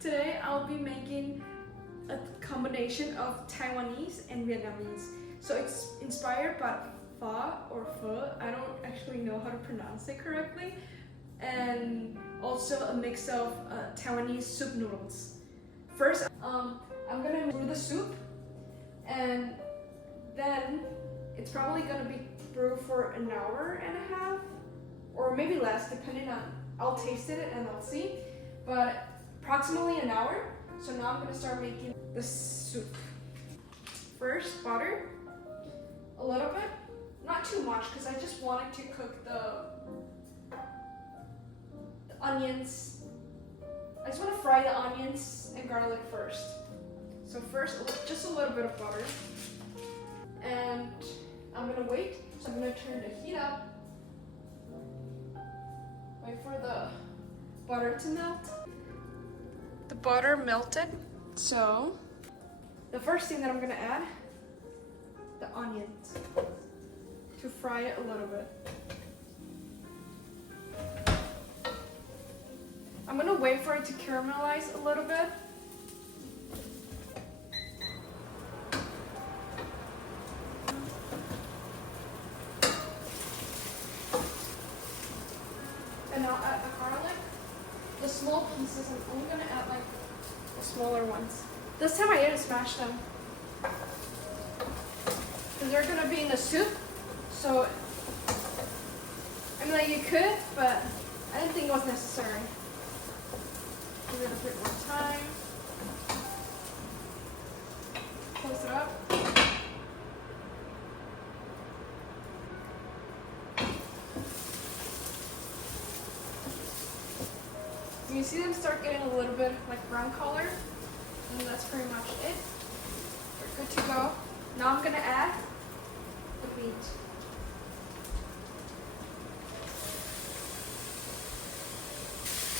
Today I'll be making a combination of Taiwanese and Vietnamese. So it's inspired by pho or pho. I don't actually know how to pronounce it correctly. And also a mix of Taiwanese soup noodles. First, I'm gonna brew the soup, and then it's probably gonna be brewed for an hour and a half, or maybe less, depending on, I'll taste it and I'll see, but approximately an hour. So now I'm gonna start making the soup. First, butter, a little bit, not too much, because I just wanted to cook the onions. I just want to fry the onions and garlic first. So first, just a little bit of butter. And I'm gonna wait. So I'm gonna turn the heat up. Wait for the butter to melt. The butter melted. So the first thing that I'm gonna add, the onions, to fry it a little bit. I'm gonna wait for it to caramelize a little bit. And I'll add the garlic. The small pieces, I'm only gonna add like the smaller ones. This time I didn't smash them, because they're gonna be in the soup. So, I mean, like, you could, but I didn't think it was necessary. Give it a bit more time. Close it up. You see them start getting a little bit like brown color, and that's pretty much it. We're good to go. Now I'm gonna add the meat.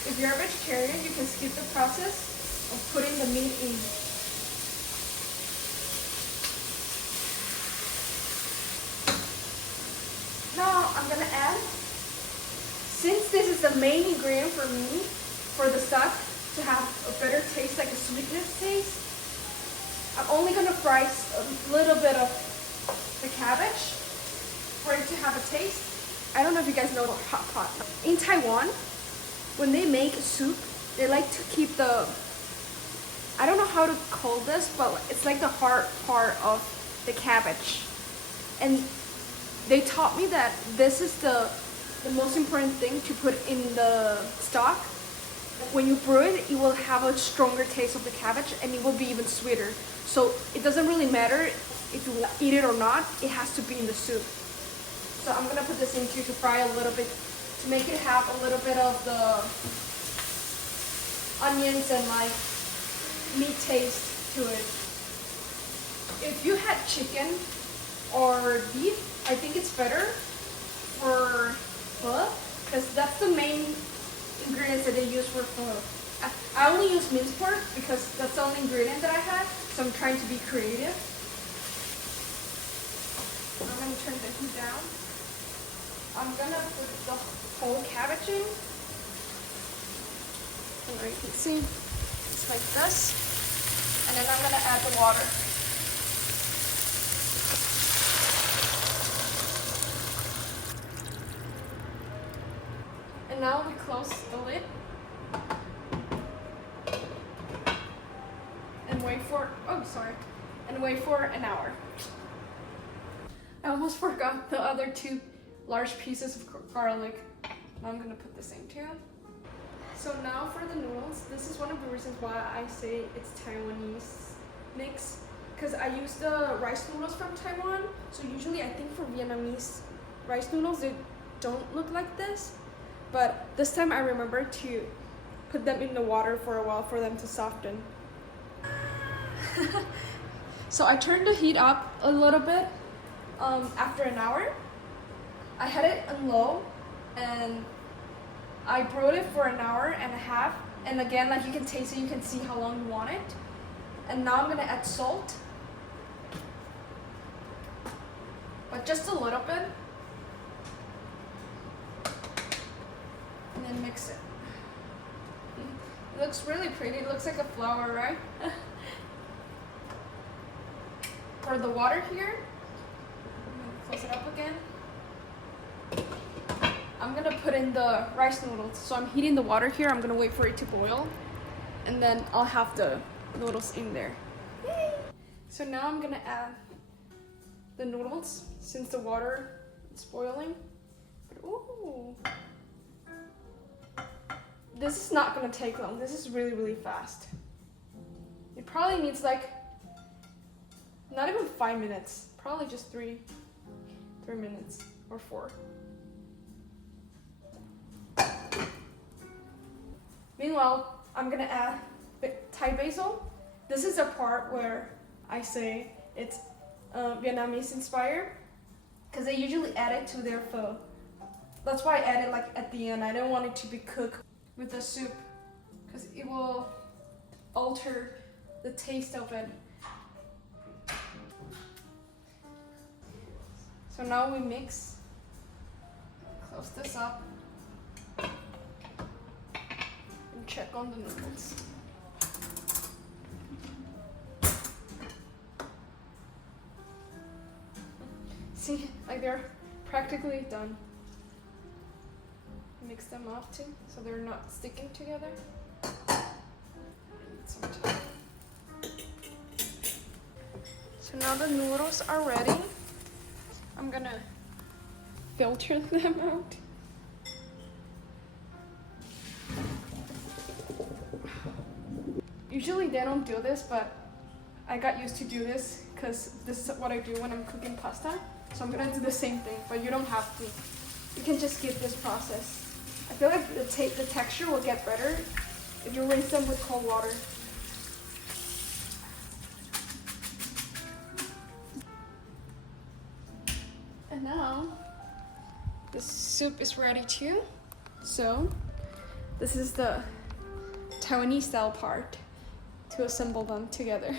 If you're a vegetarian, you can skip the process of putting the meat in. Now I'm gonna add, since this is the main ingredient for me, for the stock to have a better taste, like a sweetness taste, I'm only gonna fry a little bit of the cabbage for it to have a taste. I don't know if you guys know about hot pot. In Taiwan, when they make soup, they like to keep the, I don't know how to call this, but it's like the hard part of the cabbage. And they taught me that this is the most important thing to put in the stock. When you brew it, it will have a stronger taste of the cabbage, and it will be even sweeter. So it doesn't really matter if you eat it or not, it has to be in the soup. So I'm gonna put this in to fry a little bit, to make it have a little bit of the onions and like meat taste to it. If you had chicken or beef, I think it's better for pho, because that's the main ingredients that they use for pho. I only use minced pork because that's the only ingredient that I had, so I'm trying to be creative. I'm going to turn the heat down. I'm going to put the whole cabbage in. And there you can see, it's like this. And then I'm going to add the water. And now we close the lid and wait for, and wait for an hour. I almost forgot the other 2 large pieces of garlic. Now I'm gonna put this in too. So now for the noodles, this is one of the reasons why I say it's Taiwanese mix, because I use the rice noodles from Taiwan. So usually I think for Vietnamese rice noodles, they don't look like this. But this time I remember to put them in the water for a while for them to soften. So I turned the heat up a little bit after an hour. I had it on low, and I brewed it for an hour and a half. And again, like, you can taste it, you can see how long you want it. And now I'm gonna add salt, but just a little bit. And then mix it. looks really pretty. It looks like a flower, right? For the water here, I'm gonna close it up again. I'm gonna put in the rice noodles. So I'm heating the water here. I'm gonna wait for it to boil, and then I'll have the noodles in there. Yay! So now I'm gonna add the noodles since the water is boiling. But, ooh. This is not gonna take long. This is really, really fast. It probably needs like, not even 5 minutes. Probably just 3 minutes or 4. Meanwhile, I'm gonna add Thai basil. This is a part where I say it's Vietnamese inspired, because they usually add it to their pho. That's why I add it like at the end. I don't want it to be cooked with the soup, because it will alter the taste of it. So now we mix. Close this up. And check on the noodles. See, like they're practically done. Mix them up too, so they're not sticking together. Some time. So now the noodles are ready. I'm gonna filter them out. Usually they don't do this, but I got used to do this because this is what I do when I'm cooking pasta. So I'm gonna do the same thing, but you don't have to. You can just skip this process. I feel like the texture will get better if you rinse them with cold water. And now, the soup is ready too. So, this is the Taiwanese style part to assemble them together.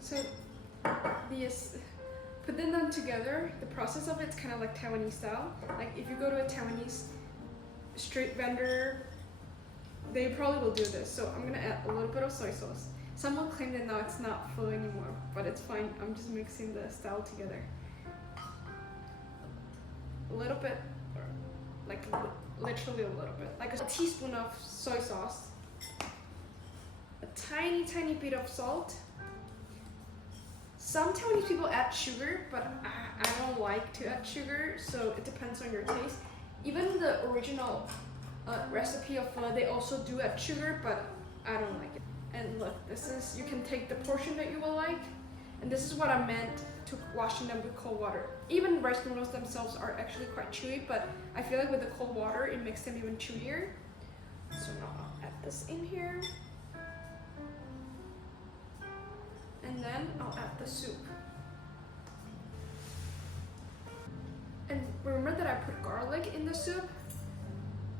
So, putting them together, the process of it's kind of like Taiwanese style. Like if you go to a Taiwanese street vendor, they probably will do this. So I'm gonna add a little bit of soy sauce. Someone claimed that now it's not pho anymore, but it's fine. I'm just mixing the style together. A little bit, like literally a little bit, like a teaspoon of soy sauce, a tiny, tiny bit of salt. Some Taiwanese people add sugar, but I don't like to add sugar, so it depends on your taste. Even the original recipe of pho, they also do add sugar, but I don't like it. And look, this is, you can take the portion that you will like, and this is what I meant to washing them with cold water. Even rice noodles themselves are actually quite chewy, but I feel like with the cold water, it makes them even chewier. So now I'll add this in here. And then I'll add the soup. And remember that I put garlic in the soup?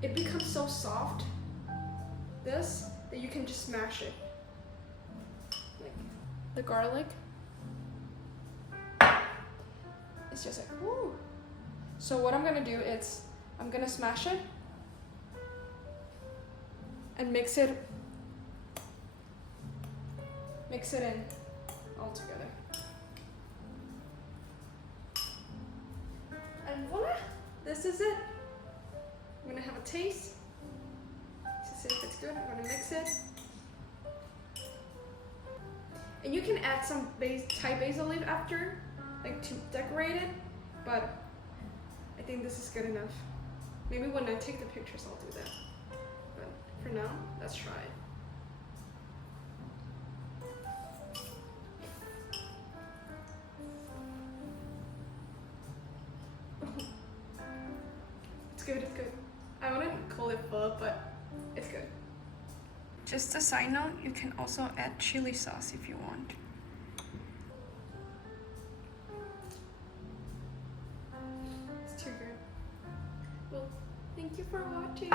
It becomes so soft, that you can just smash it. Like the garlic. It's just like, woo. So what I'm gonna do is, I'm gonna smash it and mix it in all together. And voila, this is it. I'm gonna have a taste to see if it's good. I'm gonna mix it. And you can add some Thai basil leaf after, like to decorate it, but I think this is good enough. Maybe when I take the pictures I'll do that. But for now, let's try it. It's good, it's good. I wouldn't call it pho, but it's good. Just a side note, you can also add chili sauce if you want. It's too good. Well, thank you for watching.